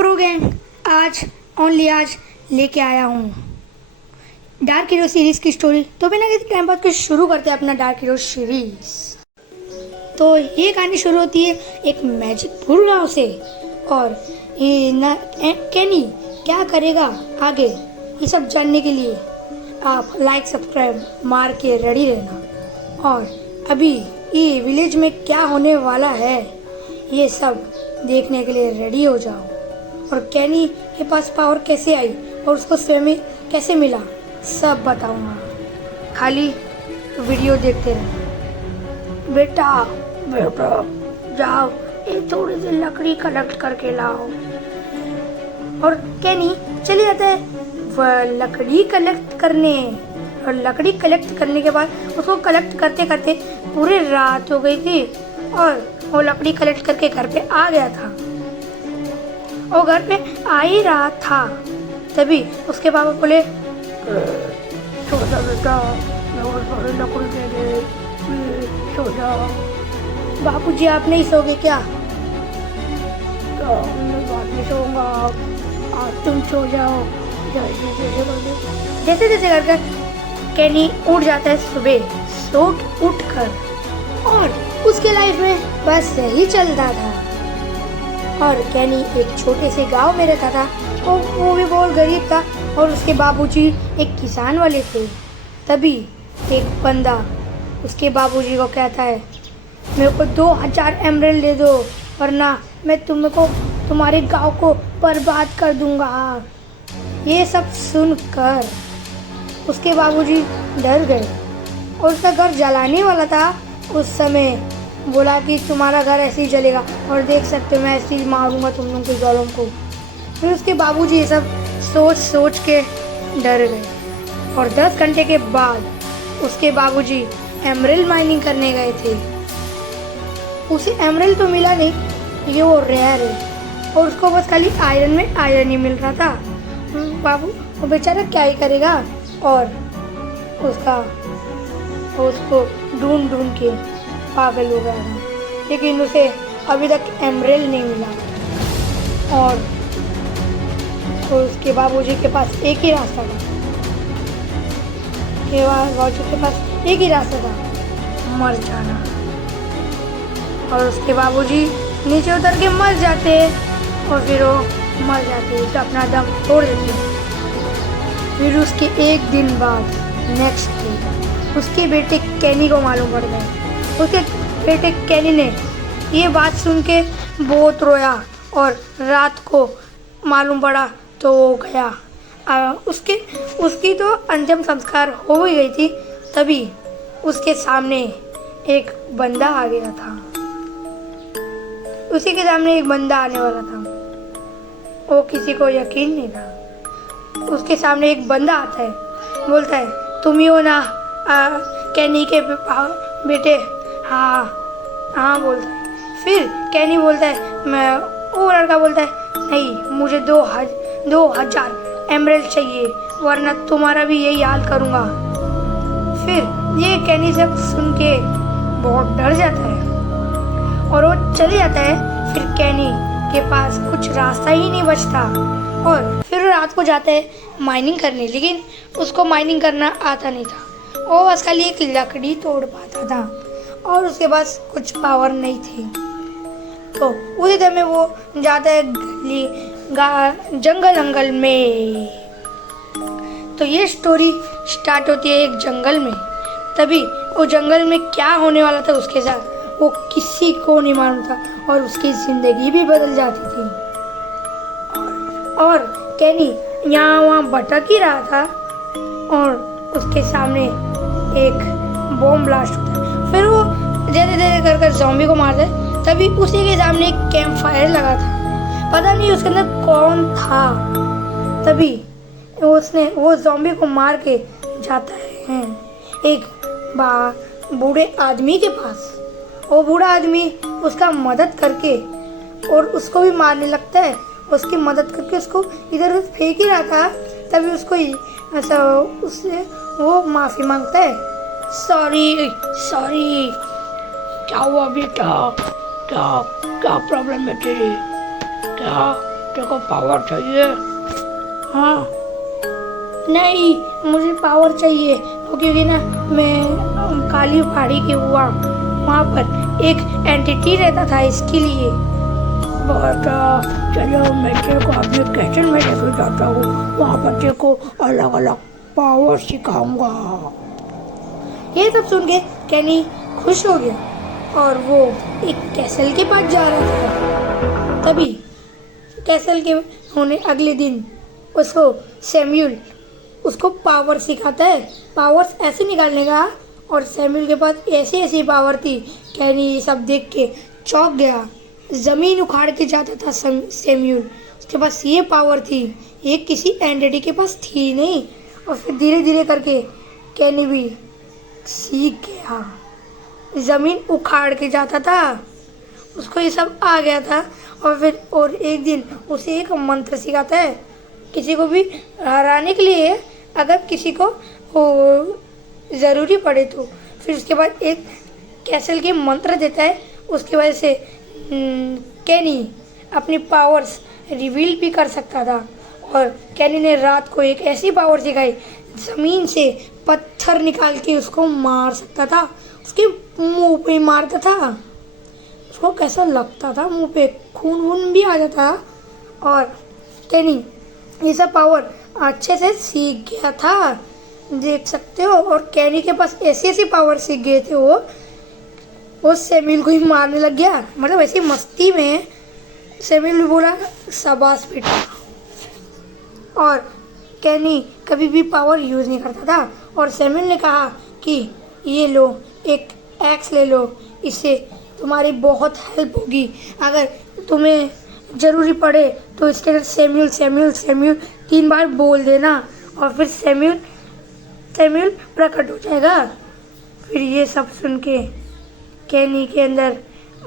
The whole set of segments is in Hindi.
प्रो गैंग आज लेके आया हूँ डार्क हीरो सीरीज़ की स्टोरी। तो बिना किसी टाइम बाद कुछ शुरू करते हैं अपना डार्क हीरो सीरीज़। तो ये कहानी शुरू होती है एक मैजिकपुर गांव से। और केनी क्या करेगा आगे, ये सब जानने के लिए आप लाइक सब्सक्राइब मार के रेडी रहना। और अभी ये विलेज में क्या होने वाला है ये सब देखने के लिए रेडी हो जाओ। और केनी के पास पावर कैसे आई और उसको स्वयं कैसे मिला सब बताऊंगा, खाली वीडियो देखते रहना। बेटा जाओ ये थोड़ी सी लकड़ी कलेक्ट करके लाओ। और केनी चले जाता है वह लकड़ी कलेक्ट करने। और लकड़ी कलेक्ट करने के बाद उसको कलेक्ट करते करते पूरी रात हो गई थी। और वो लकड़ी कलेक्ट करके घर पे आ गया था। वो घर पे आ ही रहा था तभी उसके पापा बोले, छोटा बेटा बहुत सारी लकड़ी दे दे, सो जाओ। बापूजी आप नहीं सोगे क्या? तो मैं बाद में सोऊंगा, आज तुम सो जाओ। जैसे जैसे करके केनी उठ जाता है सुबह सोच उठ कर। और उसके लाइफ में बस यही चलता था। और केनी एक छोटे से गांव में रहता था। वो भी बहुत गरीब था और उसके बाबूजी एक किसान वाले थे। तभी एक बंदा उसके बाबूजी को कहता है, मेरे को 2000 एमरल्ड दे दो वरना मैं तुमको तुम्हारे गांव को बर्बाद कर दूंगा। ये सब सुनकर उसके बाबूजी डर गए और उसका घर जलाने वाला था। उस समय बोला कि तुम्हारा घर ऐसे ही जलेगा और देख सकते हो मैं ऐसे ही मारूंगा तुम लोगों के घरों को। फिर उसके बाबूजी ये सब सोच सोच के डर गए। और 10 घंटे के बाद उसके बाबूजी एमरल्ड माइनिंग करने गए थे। उसे एमरल्ड तो मिला नहीं, ये वो रेयर है और उसको बस खाली आयरन में आयरन ही मिल रहा था। बाबू वो बेचारा क्या ही करेगा। और उसको ढूंढ ढूंढ के पागल हो गया था, लेकिन उसे अभी तक एमरल्ड नहीं मिला। और उसके बाबूजी के पास एक ही रास्ता था, मर जाना। और उसके बाबूजी नीचे उतर के मर जाते और फिर वो मर जाते तो अपना दम तोड़ देते। फिर उसके एक दिन बाद नेक्स्ट डे उसके बेटे केनी को मालूम पड़ गया। उसके बेटे केनी ने ये बात सुन के बहुत रोया और रात को मालूम पड़ा तो वो गया। उसकी तो अंतिम संस्कार हो ही गई थी। तभी उसके सामने एक बंदा आ गया था। उसी के सामने एक बंदा आने वाला था। वो किसी को यकीन नहीं था। उसके सामने एक बंदा आता है, बोलता है तुम ही हो ना केनी के बेटे? हाँ बोलता है। फिर केनी बोलता है मैं। वो लड़का बोलता है नहीं, मुझे 2000 एमरल्ड चाहिए वरना तुम्हारा भी यही हाल करूँगा। फिर ये केनी सब सुन के बहुत डर जाता है और वो चले जाता है। फिर केनी के पास कुछ रास्ता ही नहीं बचता और फिर रात को जाता है माइनिंग करने, लेकिन उसको माइनिंग करना आता नहीं था। वो बस खाली एक लकड़ी तोड़ पाता था और उसके पास कुछ पावर नहीं थी। तो उसी समय वो जाता है जंगल में। तो ये स्टोरी स्टार्ट होती है एक जंगल में। तभी वो जंगल में क्या होने वाला था उसके साथ वो किसी को नहीं मालूम था और उसकी जिंदगी भी बदल जाती थी। और केनी यहाँ वहाँ भटक ही रहा था और उसके सामने एक बॉम्ब ब्लास्ट होता है। फिर वो धीरे धीरे कर ज़ॉम्बी को मारता है। तभी उसी के सामने एक कैंप फायर लगा था, पता नहीं उसके अंदर कौन था। तभी वो ज़ॉम्बी को मार के जाता है एक बूढ़े आदमी के पास। वो बूढ़ा आदमी उसका मदद करके और उसको भी मारने लगता है। उसकी मदद करके उसको इधर उधर फेंक ही रहा था। तभी उससे वो माफ़ी मांगता है, सॉरी क्या हुआ बेटा? क्या प्रॉब्लम है तेरी? क्या तेरे को पावर चाहिए? हाँ, नहीं मुझे पावर चाहिए, वो क्योंकि ना मैं काली पहाड़ी के वहाँ पर एक एंटिटी रहता था, इसके लिए। बेटा चलो मैं तेरे को अपने किचन में लेकर जाता हूँ, वहाँ पर तेरे को अलग अलग पावर सिखाऊंगा। ये सब सुन के कैनी खुश हो गया और वो एक कैसल के पास जा रहा था। तभी कैसल के होने अगले दिन उसको सैम्यूल उसको पावर सिखाता है, पावर्स ऐसे निकालने का। और सैम्यूल के पास ऐसी ऐसी पावर थी, कैनी ये सब देख के चौंक गया। ज़मीन उखाड़ के जाता था सैम्यूल, उसके पास ये पावर थी, ये किसी एंटिटी के पास थी नहीं। और फिर धीरे धीरे करके कैनी भी सीख गया, ज़मीन उखाड़ के जाता था, उसको ये सब आ गया था। और एक दिन उसे एक मंत्र सिखाता है, किसी को भी हराने के लिए, अगर किसी को ज़रूरी पड़े तो। फिर उसके बाद एक कैसल के मंत्र देता है, उसकी वजह से कैनी अपनी पावर्स रिवील भी कर सकता था। और कैनी ने रात को एक ऐसी पावर सिखाई, ज़मीन से पत्थर निकाल के उसको मार सकता था, उसके मुंह पे मारता था, उसको कैसा लगता था, मुंह पे खून वून भी आ जाता। और कैनी ये सब पावर अच्छे से सीख गया था, देख सकते हो। और कैनी के पास ऐसी ऐसी पावर सीख गए थे, वो सैम्यूल को ही मारने लग गया। मतलब ऐसी मस्ती में सैम्यूल भी बोला शाबाश बेटा। और कैनी कभी भी पावर यूज़ नहीं करता था। और सैम्यूल ने कहा कि ये लो, एक एक्स ले लो, इससे तुम्हारी बहुत हेल्प होगी, अगर तुम्हें ज़रूरी पड़े तो इसके अंदर सैम्यूल सैम्यूल सैम्यूल 3 बार बोल देना, और फिर सैम्यूल प्रकट हो जाएगा। फिर ये सब सुन के कैनी के अंदर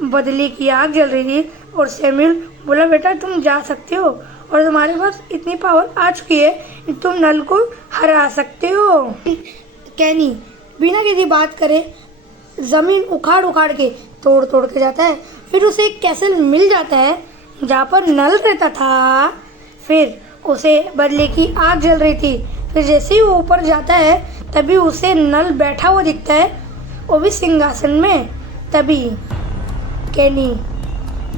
बदले की आग जल रही थी। और सैम्यूल बोला बेटा तुम जा सकते हो, और तुम्हारे पास इतनी पावर आ चुकी है, तुम नल को हरा सकते हो। कैनी बिना किसी बात करे ज़मीन उखाड़ उखाड़ के तोड़ तोड़ के जाता है। फिर उसे एक कैसल मिल जाता है जहाँ पर नल रहता था। फिर उसे बदले की आग जल रही थी। फिर जैसे ही वो ऊपर जाता है तभी उसे नल बैठा हुआ दिखता है, वो भी सिंहासन में। तभी कैनी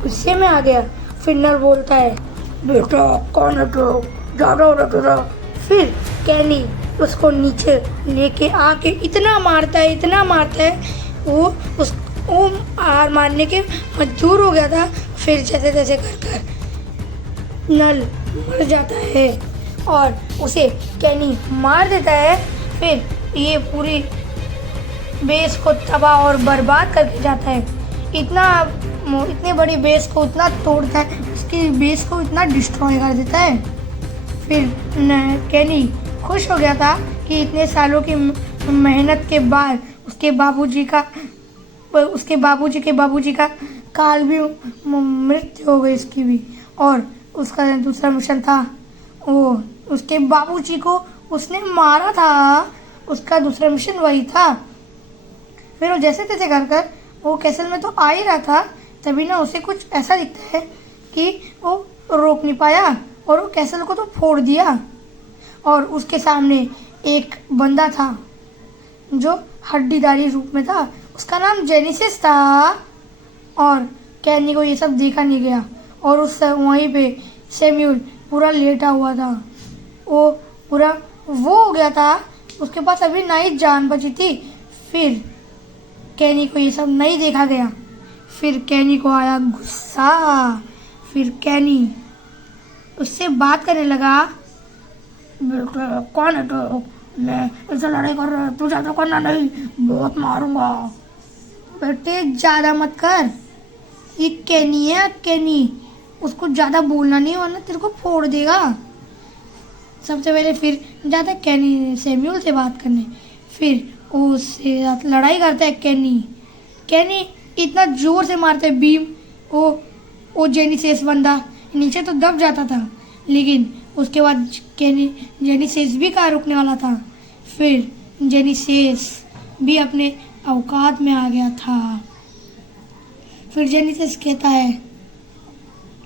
गुस्से में आ गया। फिर नल बोलता है बेटा कौन है तू, ज़्यादा हो रहा। फिर कैनी उसको नीचे लेके आके इतना मारता है वो हार मारने के मजबूर हो गया था। फिर जैसे तैसे कर नल मर जाता है और उसे कैनी मार देता है। फिर ये पूरी बेस को तबाह और बर्बाद करके जाता है। इतने बड़ी बेस को इतना तोड़ता है, उसकी बेस को इतना डिस्ट्रॉय कर देता है। फिर कैनी खुश हो गया था कि इतने सालों की मेहनत के बाद उसके बाबूजी का काल भी मृत्यु हो गई उसकी भी। और उसका दूसरा मिशन था, वो उसके बाबूजी को उसने मारा था, उसका दूसरा मिशन वही था। फिर वो जैसे तैसे कर वो कैसल में तो आ ही रहा था, तभी ना उसे कुछ ऐसा दिखता है कि वो रोक नहीं पाया और वो कैसल को तो फोड़ दिया। और उसके सामने एक बंदा था जो हड्डीदारी रूप में था, उसका नाम जेनेसिस था। और कैनी को ये सब देखा नहीं गया और उस वहीं पे सैम्यूल पूरा लेटा हुआ था, वो पूरा वो हो गया था, उसके पास अभी नई जान बची थी। फिर कैनी को ये सब नहीं देखा गया। फिर कैनी को आया गुस्सा। फिर कैनी उससे बात करने लगा, कौन है तो मैं ऐसा लड़ाई कर रहा है, तू ज़्यादा करना नहीं, बहुत मारूंगा। बेटे ज़्यादा मत कर, ये कैनी है, कैनी उसको ज़्यादा बोलना नहीं वरना तेरे को फोड़ देगा। सबसे पहले फिर जाता है कैनी सैम्यूल से बात करने। फिर उससे लड़ाई करता है कैनी इतना ज़ोर से मारता है बीम, वो जेनेसिस बंदा नीचे तो दब जाता था, लेकिन उसके बाद जेनेसिस भी कहाँ रुकने वाला था। फिर जेनेसिस भी अपने औकात में आ गया था। फिर जेनेसिस कहता है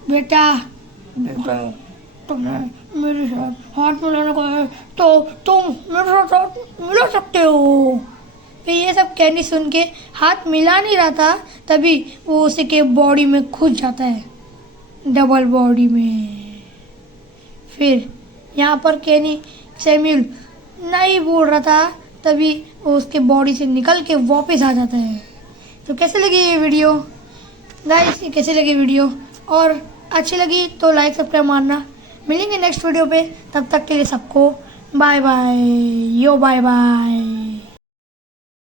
बेटा तुम्हें मेरे साथ हाथ मिलाने को है तो तुम मेरे साथ हाथ मिला सकते हो। फिर ये सब कहनी सुन के हाथ मिला नहीं रहा था, तभी वो उसी के बॉडी में घुस जाता है, डबल बॉडी में। फिर यहाँ पर केनी सैम्यूल नहीं बोल रहा था, तभी वो उसके बॉडी से निकल के वापस आ जाता है। तो कैसे लगी ये वीडियो गाइस, कैसे लगी वीडियो? और अच्छी लगी तो लाइक सब्सक्राइब मारना। मिलेंगे नेक्स्ट वीडियो पे, तब तक के लिए सबको बाय बाय, यो बाय बाय।